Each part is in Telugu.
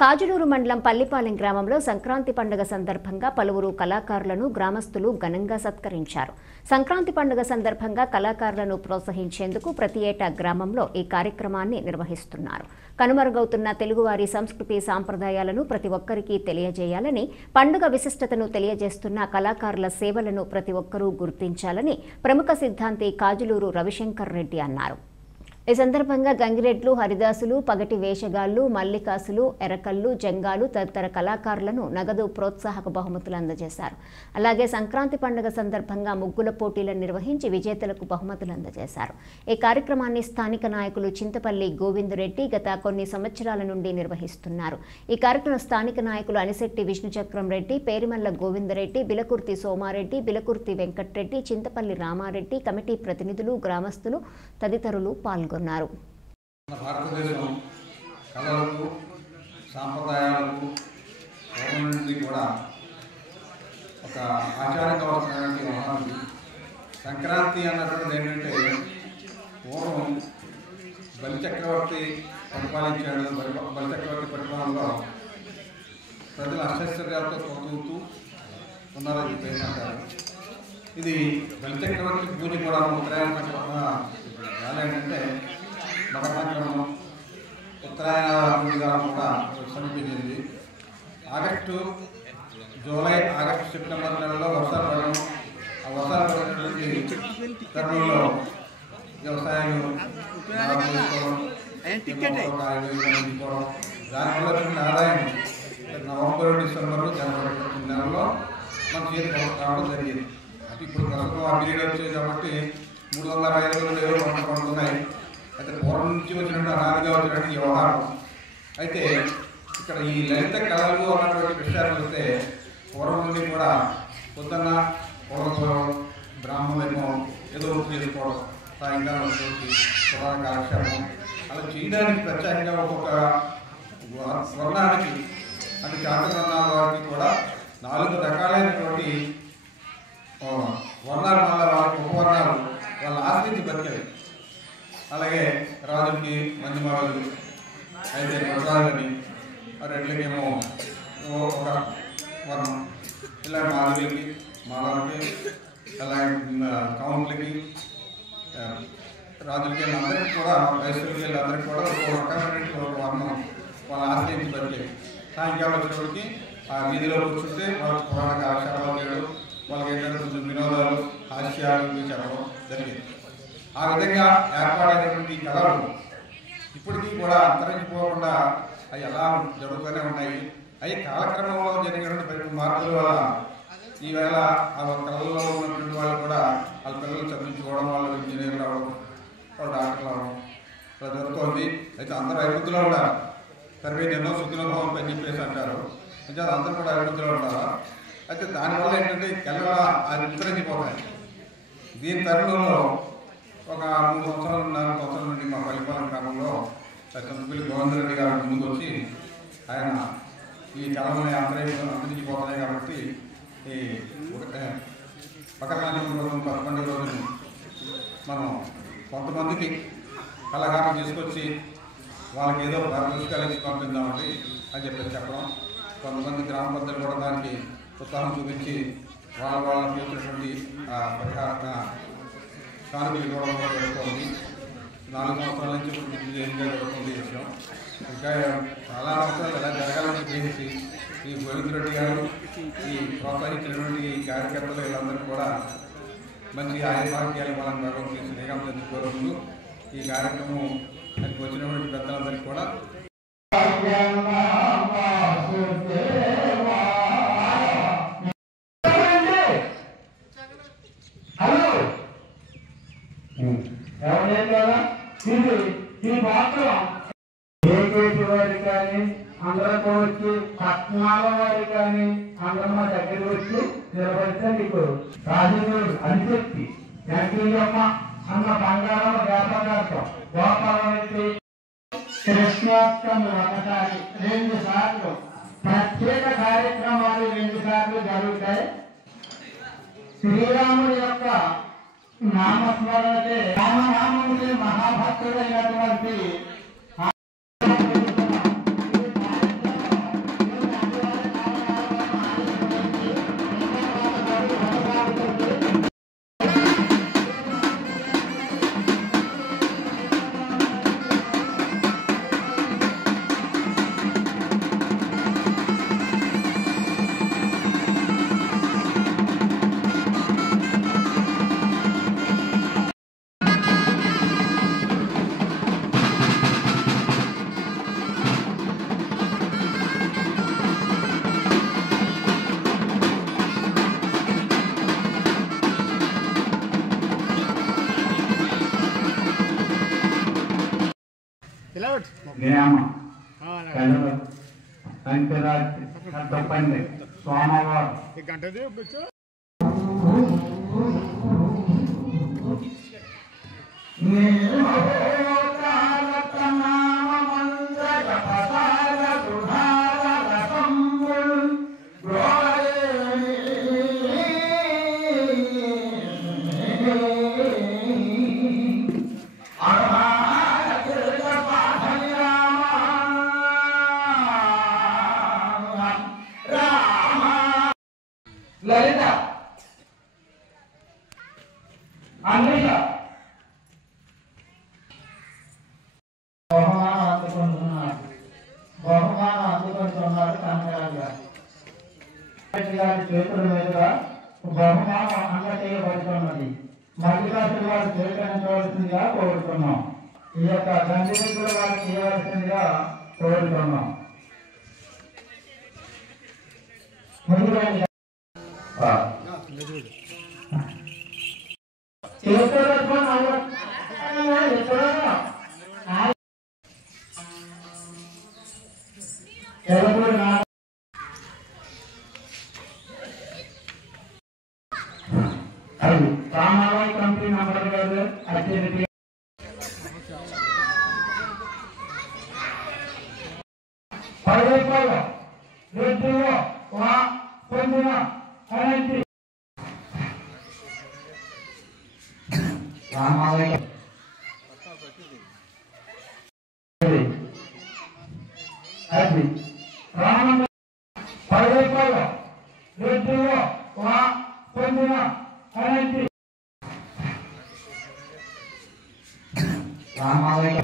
కాజులూరు మండలం పల్లిపాలెం గ్రామంలో సంక్రాంతి పండుగ సందర్భంగా పలువురు కళాకారులను గ్రామస్తులు ఘనంగా సత్కరించారు. సంక్రాంతి పండుగ సందర్భంగా కళాకారులను ప్రోత్సహించేందుకు ప్రతి ఏటా గ్రామంలో ఈ కార్యక్రమాన్ని నిర్వహిస్తున్నారు. కనుమరుగవుతున్న తెలుగువారి సంస్కృతి సాంప్రదాయాలను ప్రతి ఒక్కరికి తెలియజేయాలని, పండుగ విశిష్టతను తెలియజేస్తున్న కళాకారుల సేవలను ప్రతి ఒక్కరూ గుర్తించాలని ప్రముఖ సిద్ధాంతి కాజులూరు రవిశంకర్ రెడ్డి అన్నారు. ఈ సందర్భంగా గంగిరెడ్లు, హరిదాసులు, పగటి వేషగాళ్లు, మల్లికాసులు, ఎరకల్లు, జంగాలు తదితర కళాకారులను నగదు ప్రోత్సాహక బహుమతులు అందజేశారు. అలాగే సంక్రాంతి పండుగ సందర్భంగా ముగ్గుల పోటీలను నిర్వహించి విజేతలకు బహుమతులు అందజేశారు. ఈ కార్యక్రమాన్ని స్థానిక నాయకులు చింతపల్లి గోవిందరెడ్డి గత కొన్ని సంవత్సరాల నుండి నిర్వహిస్తున్నారు. ఈ కార్యక్రమం స్థానిక నాయకులు అనిశెట్టి విష్ణుచక్రం రెడ్డి, పేరిమల్ల గోవిందరెడ్డి, బిలకుర్తి సోమారెడ్డి, బిలకుర్తి వెంకట్రెడ్డి, చింతపల్లి రామారెడ్డి, కమిటీ ప్రతినిధులు, గ్రామస్తులు తదితరులు పాల్గొన్నారు. భారతదేశం కళలకు సాంప్రదాయాలకు నుండి కూడా ఒక ఆచారకమైనటువంటి వ్యవహారం. సంక్రాంతి అన్నటువంటిది ఏంటంటే పూర్వం బలిచక్రవర్తి పరిపాలించాడు. బలిచక్రవర్తి పరిపాలనలో ప్రజలు అష్టైశ్వర్యాలతో తొలుతూ ఉన్నారని చెప్పేమంటారు. ఇది బలిచక్రవర్తి పూజ కూడా ఉత్తరాయణ ఏంటంటే మకర సంక్రమణం, ఉత్తరాయణ కూడా సమర్పించింది. ఆగస్టు, జూలై, ఆగస్టు, సెప్టెంబర్ నెలలో వర్షాలు పడడం, ఆ వర్షాలు పడినటువంటి తరుణంలో వ్యవసాయం దానివల్ల వచ్చిన ఆదాయం నవంబర్, డిసెంబర్, జనవరి నెలలో మన చేతికి రావడం జరిగింది. అంటే ఇప్పుడు ప్రస్తుతం ఆ పీరియడ్ వచ్చేది కాబట్టి 360 రోజులు పంట పండుతున్నాయి. అయితే పూర్వం నుంచి వచ్చినట్టు అనాదిగా వచ్చినట్టు వ్యవహారం. అయితే ఇక్కడ ఈ లలిత కళలు అన్నటువంటి విషయాలు వస్తే పూర్వం నుండి కూడా పొద్దున్న పూర్వం బ్రాహ్మణులేమో ఏదో చేసుకోవడం, సాయంకాలం పురాణ కాలక్షేపం అలా చేయడానికి ప్రత్యేకంగా ఒక్కొక్క వర్ణానికి అంటే చాతుర్వర్ణాల వారికి కూడా 4 రకాలైనటువంటి వర్ణాలు, మళ్ళీ వాళ్ళకి ఉపవర్ణాలు వాళ్ళ ఆశ్రయించి బతికేవి. అలాగే రాజులకి మంది మరాజులు, అయితే వజ్రాలని, రెడ్లకేమో ఒక వర్ణం, ఇలా మాధవులకి, మాధవులకి, అలాగే కౌంట్లకి, రాజులకి అందరికీ కూడా, వైశ్యులకి వీళ్ళందరికీ కూడా ఒక రకమైనటువంటి ఒక వర్ణం వాళ్ళ ఆశ్రయించి బతికేవి. సాయంకాలం వచ్చేటప్పటికి ఆ వీధిలో కూర్చుంటే వాళ్ళకి పురాణ కాలక్షేపాలు చేయడం, వాళ్ళకి ఏంటంటే కొంచెం వినోదాలు, హాస్యాలు చెప్పడం జరిగింది. ఆ విధంగా ఏర్పాటైనటువంటి కళలు ఇప్పటికీ కూడా అంతరించిపోకుండా అవి ఎలా జరుగుతూనే ఉన్నాయి. అవి కాలక్రమంలో జరిగినటువంటి మార్పుల వల్ల ఈవేళ ఆ కళల్లో ఉన్నటువంటి వాళ్ళు కూడా వాళ్ళ పిల్లలు చదివించుకోవడం, వాళ్ళు ఇంజనీర్లు అవ్వడం, వాళ్ళు డాక్టర్లు అవ్వడం అలా జరుగుతోంది. అయితే అందరూ అభివృద్ధిలో ఉండాలి. సర్వే జనో సుఖినోభవం అని చెప్పేసి అంటారు. అంటే అందరూ కూడా అభివృద్ధిలో ఉండాలి. అయితే దానివల్ల ఏంటంటే కళ అది విస్తరించిపోతాయి. దీని తరుణంలో ఒక 3 సంవత్సరాలు 4 సంవత్సరాల నుండి మా పల్లిపాలెం గ్రామంలో చింతపల్లి గోవిందరెడ్డి గారు ముందుకు వచ్చి ఆయన ఈ కళలని అంతరించిపోతున్నాయి కాబట్టి ఈ మకర సంక్రాంతి రోజు 11 రోజులు మనం కొంతమందికి కళాకారులు తీసుకొచ్చి వాళ్ళకి ఏదో పురస్కారాలు ఇచ్చి పంపిద్దామండి అని చెప్పడం, కొంతమంది గ్రామ పెద్దలు కూడా దానికి ఉత్సాహం చూపించి వాళ్ళకి వచ్చినటువంటి కానుకలు కూడా జరుగుతుంది. 4 సంవత్సరాల నుంచి ఇప్పుడు జరుగుతుంది ఈ విషయం. ఇంకా చాలా సంవత్సరాలు ఎలా జరగాలని చేసి ఈ గోవిందరెడ్డి గారు ఈ ప్రోత్సహించినటువంటి ఈ కార్యకర్తలు వీళ్ళందరూ కూడా మంచి ఆరోగ్యాలు వాళ్ళని భగవంతుని శ్రీకాంతం కోరుకుంటూ ఈ కార్యక్రమం వచ్చినటువంటి పెద్దలందరికీ కూడా వారి కానీ అందరితో వచ్చి పట్టణాల వారి కానీ అందరూ మా దగ్గర వచ్చి నిలబడితే నీకు రాజు అనిశక్తి వెంకయ్యమ్మ అన్న బంగారం వ్యాపారార్థం గోపాలరెడ్డి కృష్ణాష్టమి ఒకసారి 2 సార్లు ప్రత్యేక కార్యక్రమాలు 2 సార్లు జరుగుతాయి. శ్రీరాముడి యొక్క నామస్మరణే రామనామముకి మహాభక్తుడైనటువంటి నేమ కలవ సంకరాజ్ కట్టపండి సోమవారం లలిత అన్నిష బహుమానం అందుకుంటున్నారు కనకరాజు గారి చేతుల మీదుగా బహుమానం అందజేయబడుతున్నది. మల్లికార్జున వారు స్వీకరించవలసిందిగా కోరుతున్నాం. ఈ యొక్క గంధిమిత్రుల వారు చేయవలసిందిగా కోరుతున్నాం. ముందుగా రామారావు కంపెనీ నంబర్ గారు అత్యధిక 10 రూపాయలు రెడ్డిలో పొందిన అనేది రామారావు అది రామ 10 రూపాయలు రెడ్డిలో పొందిన అనేది రామారావు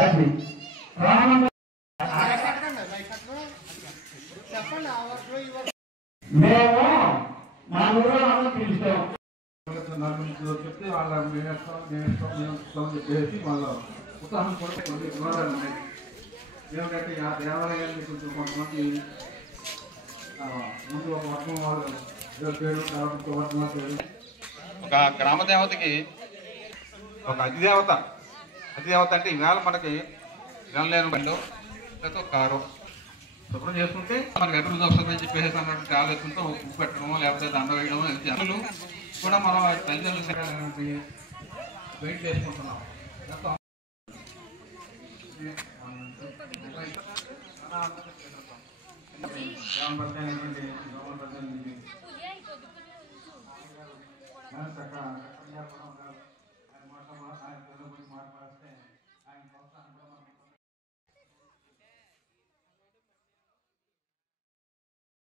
అది రామ మేము మా ఊళ్ళో పిలుస్తాం. చెప్తే వాళ్ళ నేనేస్తాం చెప్పేసి వాళ్ళ ఉత్సాహం కూడా కొన్ని వివరాలు ఉన్నాయి. ఏమిటంటే ఆ దేవాలయాన్ని కొంచెం కొంతమంది ముందు ఒక వర్గం వాళ్ళు పేరు తర్వాత ఇంకో వర్గం పేరు. ఒక గ్రామ దేవతకి ఒక అధిదేవత అంటే ఈవేళ మనకి వినలేని బండి లేకపోతే ఒక కారు శుభ్రం చేసుకుంటే మనకి ఎదురు దోషం చెప్పేసి అన్నట్టు కాలు వేసుకుంటే ఉప్పు పెట్టడమో లేకపోతే దండ వేయడమో జనులు కూడా మనం తల్లిదండ్రులు వెయిట్ చేసుకుంటున్నాం. గ్రామ పంచాయతీ